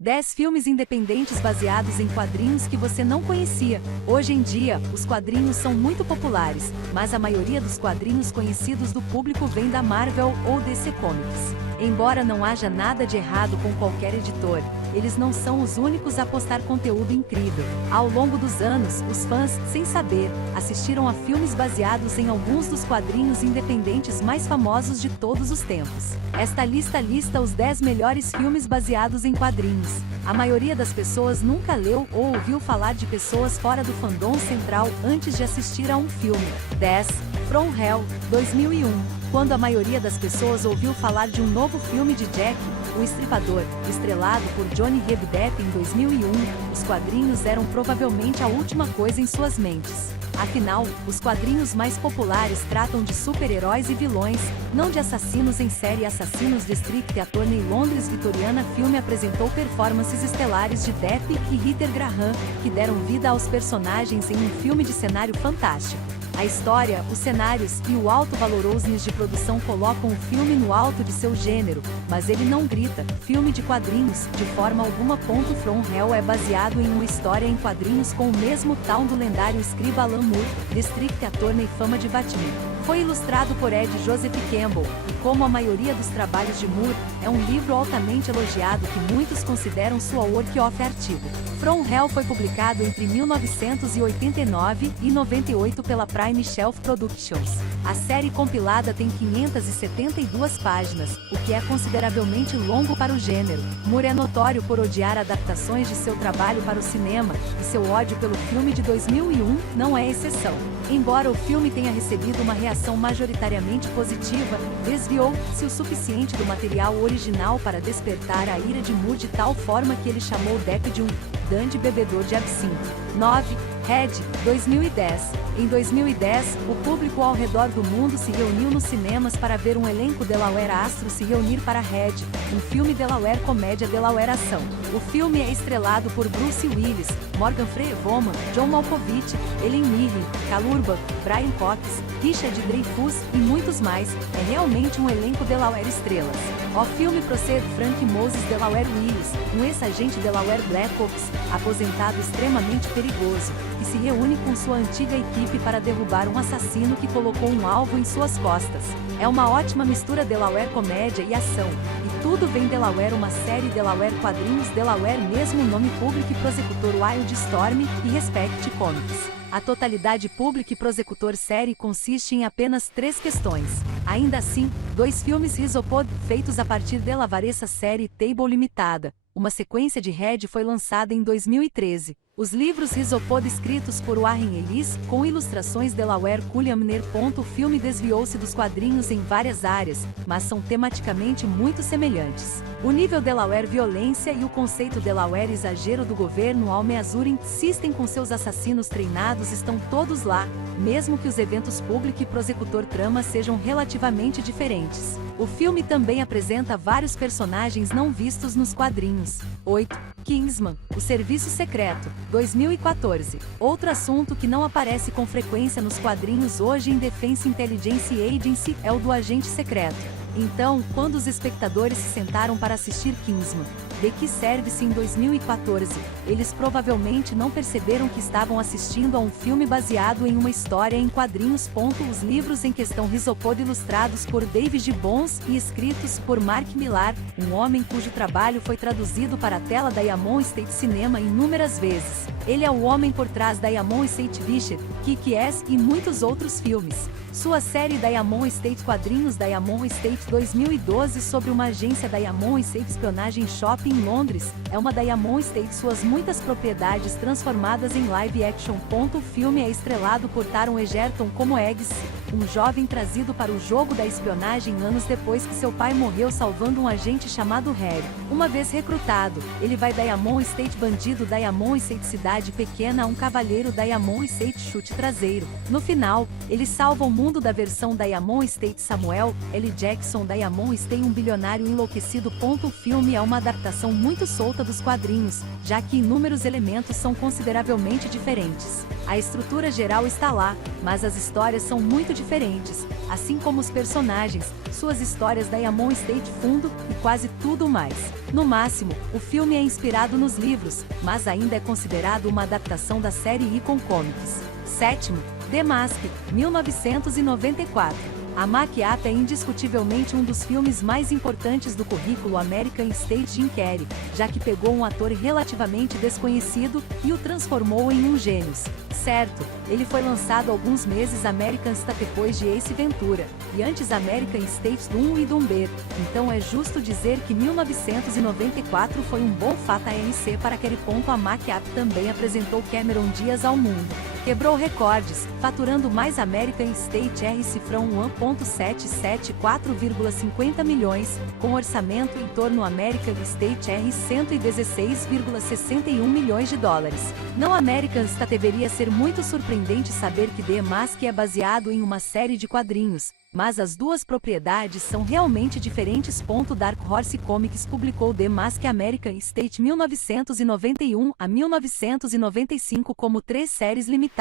10 filmes independentes baseados em quadrinhos que você não conhecia. Hoje em dia, os quadrinhos são muito populares, mas a maioria dos quadrinhos conhecidos do público vem da Marvel ou DC Comics. Embora não haja nada de errado com qualquer editor, eles não são os únicos a postar conteúdo incrível. Ao longo dos anos, os fãs, sem saber, assistiram a filmes baseados em alguns dos quadrinhos independentes mais famosos de todos os tempos. Esta lista lista os 10 melhores filmes baseados em quadrinhos. A maioria das pessoas nunca leu ou ouviu falar de pessoas fora do fandom central antes de assistir a um filme. 10. From Hell, 2001. Quando a maioria das pessoas ouviu falar de um novo filme de Jack, o Estripador, estrelado por Johnny Depp em 2001, os quadrinhos eram provavelmente a última coisa em suas mentes. Afinal, os quadrinhos mais populares tratam de super-heróis e vilões, não de assassinos em série. Assassinos District Attorney Londres vitoriana. Filme apresentou performances estelares de Depp e Heather Graham, que deram vida aos personagens em um filme de cenário fantástico. A história, os cenários e o alto valorousness de produção colocam o filme no alto de seu gênero, mas ele não grita filme de quadrinhos de forma alguma. From Hell é baseado em uma história em quadrinhos com o mesmo tom do lendário escriba Alan Moore. District Attorney, fama de Batman. Foi ilustrado por Ed Joseph Campbell, e como a maioria dos trabalhos de Moore, é um livro altamente elogiado que muitos consideram sua work of artigo. From Hell foi publicado entre 1989 e 98 pela Prime Shelf Productions. A série compilada tem 572 páginas, o que é consideravelmente longo para o gênero. Moore é notório por odiar adaptações de seu trabalho para o cinema, e seu ódio pelo filme de 2001 não é exceção. Embora o filme tenha recebido uma reação majoritariamente positiva, desviou-se o suficiente do material original para despertar a ira de Moore de tal forma que ele chamou Depp de um dandy bebedor de absinto. 9. Red, 2010. Em 2010, o público ao redor do mundo se reuniu nos cinemas para ver um elenco Delaware astro se reunir para Red, um filme Delaware comédia Delaware ação. O filme é estrelado por Bruce Willis, Morgan Freeman, John Malkovich, Ellen Mirren, Cal Urban, Brian Cox, Richard Dreyfuss e muitos mais. É realmente um elenco Delaware estrelas. O filme procede Frank Moses Delaware Willis, um ex-agente Delaware Black Ops, aposentado extremamente perigoso, que se reúne com sua antiga equipe para derrubar um assassino que colocou um alvo em suas costas. É uma ótima mistura Delaware comédia e ação, e tudo vem Delaware, uma série Delaware quadrinhos Delaware, mesmo nome Public Prosecutor Wild Storm e Respect Comics. A totalidade Public Prosecutor série consiste em apenas 3 questões. Ainda assim, 2 filmes Risopod, feitos a partir de Lavaressa série Table Limitada. Uma sequência de Red foi lançada em 2013. Os livros Risopod escritos por Warren Ellis, com ilustrações Delaware Culliamner. O filme desviou-se dos quadrinhos em várias áreas, mas são tematicamente muito semelhantes. O nível Delaware violência e o conceito Delaware exagero do governo Almeazurin System com seus assassinos treinados estão todos lá, mesmo que os eventos Public Prosecutor trama sejam relativamente diferentes. O filme também apresenta vários personagens não vistos nos quadrinhos. 8. Kingsman, o Serviço Secreto, 2014. Outro assunto que não aparece com frequência nos quadrinhos hoje em Defense Intelligence Agency é o do agente secreto. Então, quando os espectadores se sentaram para assistir Kingsman, The Key Service em 2014, eles provavelmente não perceberam que estavam assistindo a um filme baseado em uma história em quadrinhos. Os livros em questão Risopod ilustrados por David Bones e escritos por Mark Millar, um homem cujo trabalho foi traduzido para a tela da Diamond State Cinema inúmeras vezes. Ele é o homem por trás da Diamond State Witcher, Kick-Ass e muitos outros filmes. Sua série Diamond State Quadrinhos Diamond State 2012 sobre uma agência Diamond State Espionagem Shopping em Londres, é uma Diamond State, suas muitas propriedades transformadas em live action. O filme é estrelado por Taron Egerton como Eggs, um jovem trazido para o jogo da espionagem anos depois que seu pai morreu salvando um agente chamado Harry. Uma vez recrutado, ele vai Diamond State bandido Diamond State cidade pequena a um cavalheiro Diamond State chute traseiro. No final, ele salva o mundo da versão Diamond State Samuel L. Jackson Diamond State, um bilionário enlouquecido. O filme é uma adaptação muito solta dos quadrinhos, já que inúmeros elementos são consideravelmente diferentes. A estrutura geral está lá, mas as histórias são muito diferentes, assim como os personagens, suas histórias da Diamond State Fundo e quase tudo mais. No máximo, o filme é inspirado nos livros, mas ainda é considerado uma adaptação da série Icon Comics. Sétimo, The Mask, 1994. A Mac-Up é indiscutivelmente um dos filmes mais importantes do currículo American State Jim Carrey, já que pegou um ator relativamente desconhecido e o transformou em um gênio. Certo, ele foi lançado alguns meses American State depois de Ace Ventura, e antes American State Doom e Dumber, então é justo dizer que 1994 foi um bom fato ANC para aquele ponto. A Mac-Up também apresentou Cameron Diaz ao mundo. Quebrou recordes, faturando mais American State R cifrão 1,774,50 milhões, com orçamento em torno American State R 116,61 milhões de dólares. Não American State deveria ser muito surpreendente saber que The Mask é baseado em uma série de quadrinhos, mas as duas propriedades são realmente diferentes. Dark Horse Comics publicou The Mask American State 1991 a 1995 como 3 séries limitadas.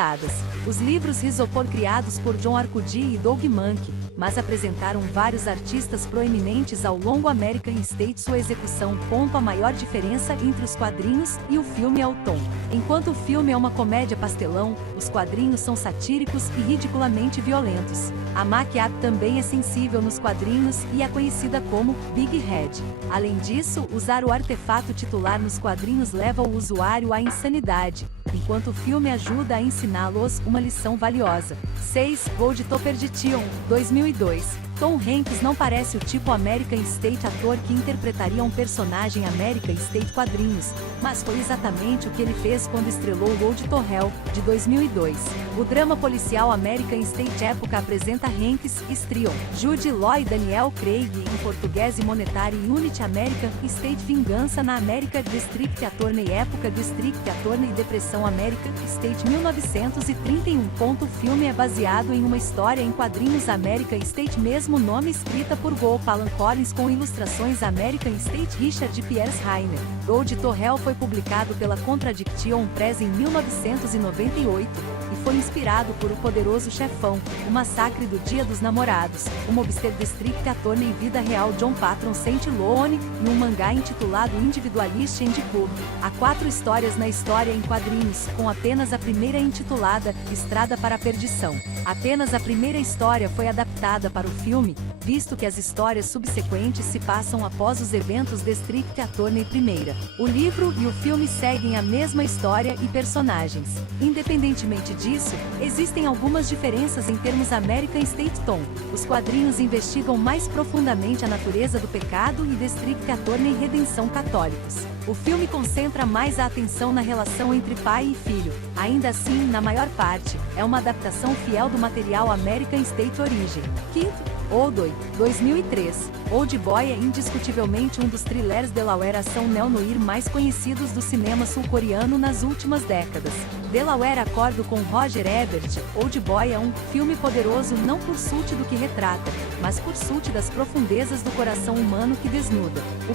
Os livros Risopor criados por John Arcudi e Doug Mahnke, mas apresentaram vários artistas proeminentes ao longo American State. Sua execução. A maior diferença entre os quadrinhos e o filme é o tom. Enquanto o filme é uma comédia pastelão, os quadrinhos são satíricos e ridiculamente violentos. A Mac-Up também é sensível nos quadrinhos e é conhecida como Big Head. Além disso, usar o artefato titular nos quadrinhos leva o usuário à insanidade, enquanto o filme ajuda a ensiná-los uma lição valiosa. 6. Gold Perdition, 2002. Tom Hanks não parece o tipo American State ator que interpretaria um personagem American State quadrinhos, mas foi exatamente o que ele fez quando estrelou Gold to Hell, de 2002. O drama policial American State época apresenta Hanks, Strion, Jude Law e Daniel Craig em português e Monetary Unit American State Vingança na American District Attorney época District Attorney Depressão American State 1931. O filme é baseado em uma história em quadrinhos American State mesmo nome escrita por Go Alan Collins com ilustrações American State Richard Pierce Rainer. Gold to Hell foi publicado pela Contradiction Press em 1998 e foi inspirado por O Poderoso Chefão, O Massacre do Dia dos Namorados, o Mobster District Attorney vida real John Patron St. Loone e um mangá intitulado Individualist and Pub. Há 4 histórias na história em quadrinhos, com apenas a primeira intitulada Estrada para a Perdição. Apenas a primeira história foi adaptada para o filme, visto que as histórias subsequentes se passam após os eventos District Attorney primeira. O livro e o filme seguem a mesma história e personagens. Independentemente disso, existem algumas diferenças em termos American State Tom. Os quadrinhos investigam mais profundamente a natureza do pecado e District Attorney redenção católicos. O filme concentra mais a atenção na relação entre pai e filho. Ainda assim, na maior parte, é uma adaptação fiel do material American State Origin. Quinto, Old 2003. Old Boy é indiscutivelmente um dos thrillers Delaware ação neo-noir mais conhecidos do cinema sul-coreano nas últimas décadas. Delaware acordo com Roger Ebert. Old Boy é um filme poderoso não por sulte do que retrata, mas por sulte das profundezas do coração humano que desnuda. O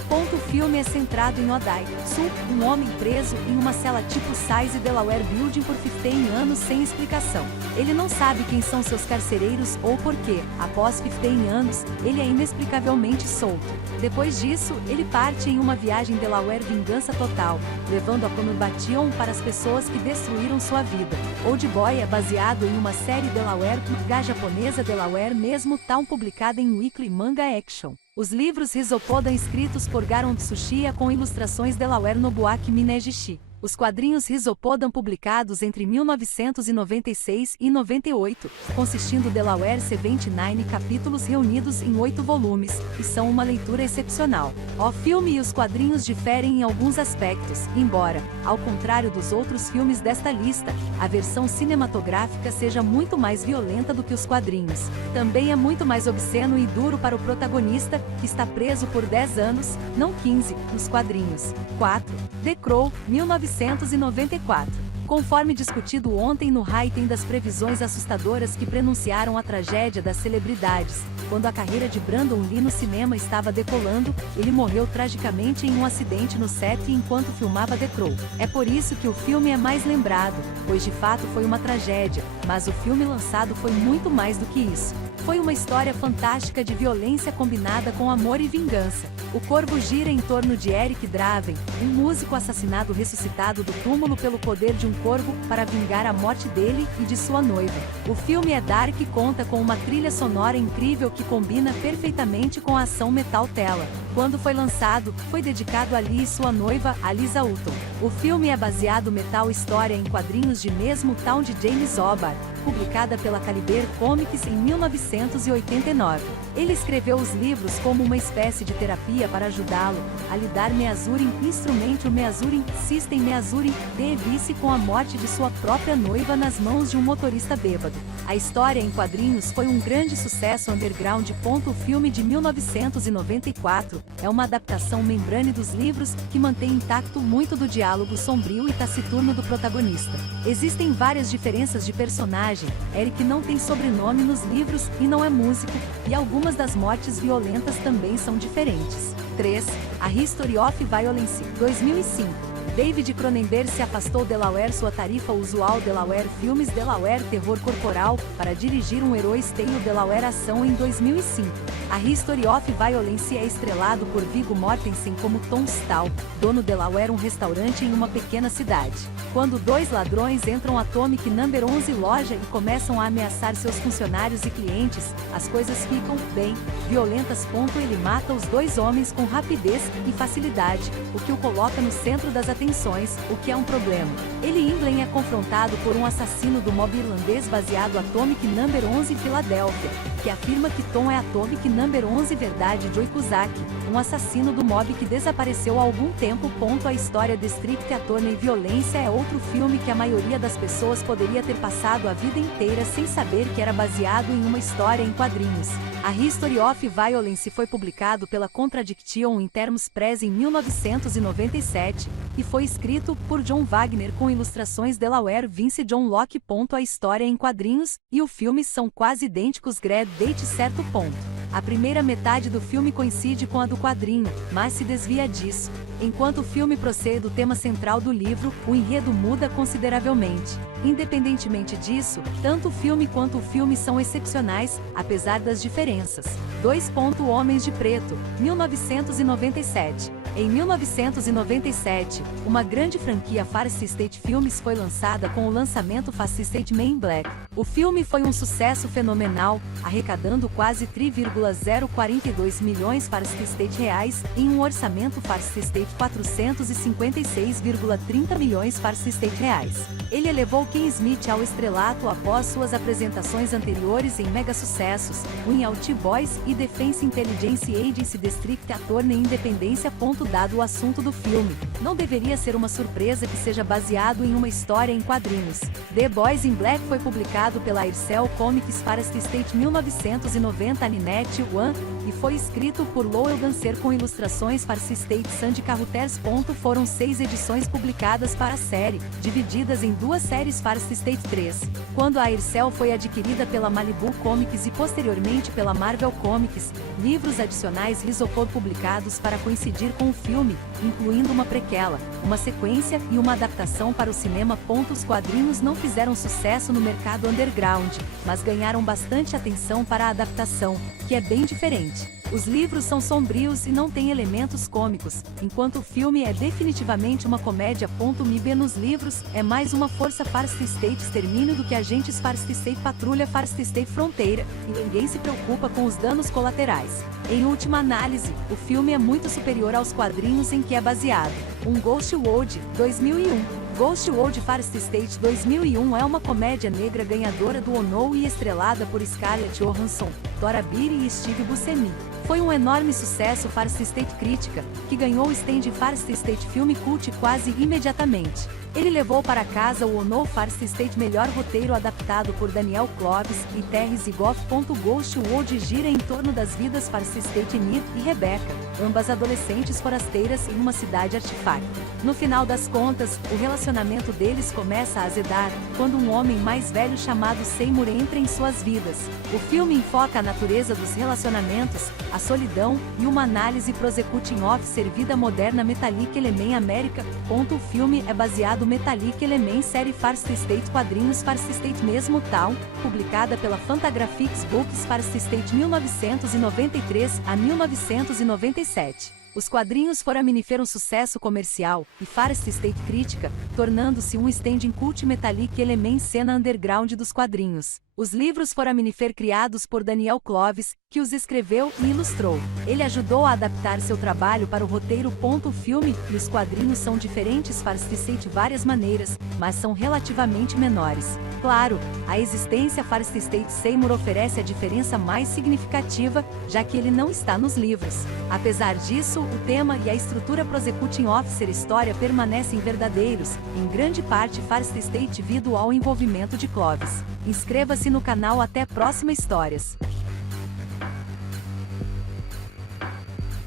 filme é centrado em Odai Suk, um homem preso em uma cela tipo Size Delaware Building por 15 anos sem explicação. Ele não sabe quem são seus carcereiros ou por quê. Após 15 anos, ele é inexplicavelmente solto. Depois disso, ele parte em uma viagem Delaware vingança total, levando a Conurbation para as pessoas que destruíram sua vida. Old Boy é baseado em uma série Delaware mangá japonesa Delaware mesmo Town publicada em Weekly Manga Action. Os livros Risopodan escritos por Garon Tsuchiya com ilustrações Delaware Nobuaki Minegishi. Os quadrinhos Risopodan publicados entre 1996 e 98, consistindo Delaware 79 capítulos reunidos em 8 volumes, e são uma leitura excepcional. O filme e os quadrinhos diferem em alguns aspectos, embora, ao contrário dos outros filmes desta lista, a versão cinematográfica seja muito mais violenta do que os quadrinhos. Também é muito mais obsceno e duro para o protagonista, que está preso por 10 anos, não 15, nos quadrinhos. 4. The Crow, 1994. Conforme discutido ontem no High, tem das previsões assustadoras que prenunciaram a tragédia das celebridades. Quando a carreira de Brandon Lee no cinema estava decolando, ele morreu tragicamente em um acidente no set enquanto filmava The Crow. É por isso que o filme é mais lembrado, pois de fato foi uma tragédia, mas o filme lançado foi muito mais do que isso. Foi uma história fantástica de violência combinada com amor e vingança. O Corvo gira em torno de Eric Draven, um músico assassinado ressuscitado do túmulo pelo poder de um corvo para vingar a morte dele e de sua noiva. O filme é dark e conta com uma trilha sonora incrível que combina perfeitamente com a ação metal tela. Quando foi lançado, foi dedicado a Lee e sua noiva, Alisa Hutton. O filme é baseado metal história em quadrinhos de mesmo tal de James O'Barr, publicada pela Caliber Comics em 1989. Ele escreveu os livros como uma espécie de terapia para ajudá-lo a lidar Measuring Instrument o Measuring System Measuring D-Vice com a morte de sua própria noiva nas mãos de um motorista bêbado. A história em quadrinhos foi um grande sucesso underground. O filme de 1994 é uma adaptação membrane dos livros que mantém intacto muito do diálogo sombrio e taciturno do protagonista. Existem várias diferenças de personagem. Eric não tem sobrenome nos livros e não é músico, e algumas das mortes violentas também são diferentes. 3. A History of Violence, 2005. David Cronenberg se afastou Delaware sua tarifa usual Delaware Filmes Delaware Terror Corporal para dirigir um Heroes Tale Delaware Ação em 2005. A History of Violence é estrelado por Viggo Mortensen como Tom Stahl, dono Delaware um restaurante em uma pequena cidade. Quando dois ladrões entram Atomic Number 11 loja e começam a ameaçar seus funcionários e clientes, as coisas ficam, bem, violentas. Ele mata os dois homens com rapidez e facilidade, o que o coloca no centro das atenções, o que é um problema. Ele England é confrontado por um assassino do mob irlandês baseado Atomic Number 11 Filadélfia, que afirma que Tom é Atomic Number 11 verdade Joe Cusack, um assassino do mob que desapareceu há algum tempo. A história District Attorney Violência é outro filme que a maioria das pessoas poderia ter passado a vida inteira sem saber que era baseado em uma história em quadrinhos. A History of Violence foi publicado pela Contradiction in Terms Press em 1997, e foi escrito por John Wagner com ilustrações Delaware Vince John Locke. A história em quadrinhos e o filme são quase idênticos. Date certo ponto. A primeira metade do filme coincide com a do quadrinho, mas se desvia disso. Enquanto o filme procede o tema central do livro, o enredo muda consideravelmente. Independentemente disso, tanto o filme quanto o filme são excepcionais, apesar das diferenças. 2. Homens de Preto, 1997. Em 1997, uma grande franquia Fast State Filmes foi lançada com o lançamento Fast State Men in Black. O filme foi um sucesso fenomenal, arrecadando quase 3,042 milhões Fast State reais, em um orçamento Fast State 456,30 milhões Fast State reais. Ele elevou Ken Smith ao estrelato após suas apresentações anteriores em mega sucessos, Win Out Boys e Defense Intelligence Agency District Attorney Independência. Dado o assunto do filme, não deveria ser uma surpresa que seja baseado em uma história em quadrinhos. The Boys in Black foi publicado pela Aircel Comics Fast State 1990 Ninette One, e foi escrito por Lowell Dancer com ilustrações Fast State Sandy Carruthers. Foram 6 edições publicadas para a série, divididas em 2 séries Fast State 3. Quando a Aircel foi adquirida pela Malibu Comics e posteriormente pela Marvel Comics, livros adicionais foram publicados para coincidir com o filme, incluindo uma prequela, uma sequência e uma adaptação para o cinema. Os quadrinhos não fizeram sucesso no mercado underground, mas ganharam bastante atenção para a adaptação, que é bem diferente. Os livros são sombrios e não têm elementos cômicos, enquanto o filme é definitivamente uma comédia. MIB nos livros, é mais uma força Fast State Extermínio do que agentes Fast State Patrulha Fast State Fronteira, e ninguém se preocupa com os danos colaterais. Em última análise, o filme é muito superior aos quadrinhos em que é baseado. Ghost World, 2001. Ghost World Fast State 2001 é uma comédia negra ganhadora do Ono e estrelada por Scarlett Johansson, Dora Beatty e Steve Buscemi. Foi um enorme sucesso First State Crítica, que ganhou o stand First State Film Cult quase imediatamente. Ele levou para casa o Ono First State Melhor Roteiro adaptado por Daniel Clovis e Terry Zigoff. Ghost World gira em torno das vidas First State Nir e Rebecca, ambas adolescentes forasteiras em uma cidade artefacto. No final das contas, o relacionamento deles começa a azedar, quando um homem mais velho chamado Seymour entra em suas vidas. O filme enfoca a natureza dos relacionamentos, a solidão e uma análise Prosecuting Officer Vida Moderna Metallic Element América. O filme é baseado Metallic Element série First State quadrinhos First State mesmo tal, publicada pela Fantagraphics Books First State 1993 a 1997. Os quadrinhos Foraminifera um sucesso comercial, e First State crítica, tornando-se um stand cult Metallic Element cena underground dos quadrinhos. Os livros Foraminifer criados por Daniel Clovis, que os escreveu e ilustrou. Ele ajudou a adaptar seu trabalho para o roteiro. O filme e os quadrinhos são diferentes First State de várias maneiras, mas são relativamente menores. Claro, a existência First State Seymour oferece a diferença mais significativa, já que ele não está nos livros. Apesar disso, o tema e a estrutura Prosecuting Officer história permanecem verdadeiros, em grande parte First State devido ao envolvimento de Clovis. Inscreva-se no canal. Até próximas histórias.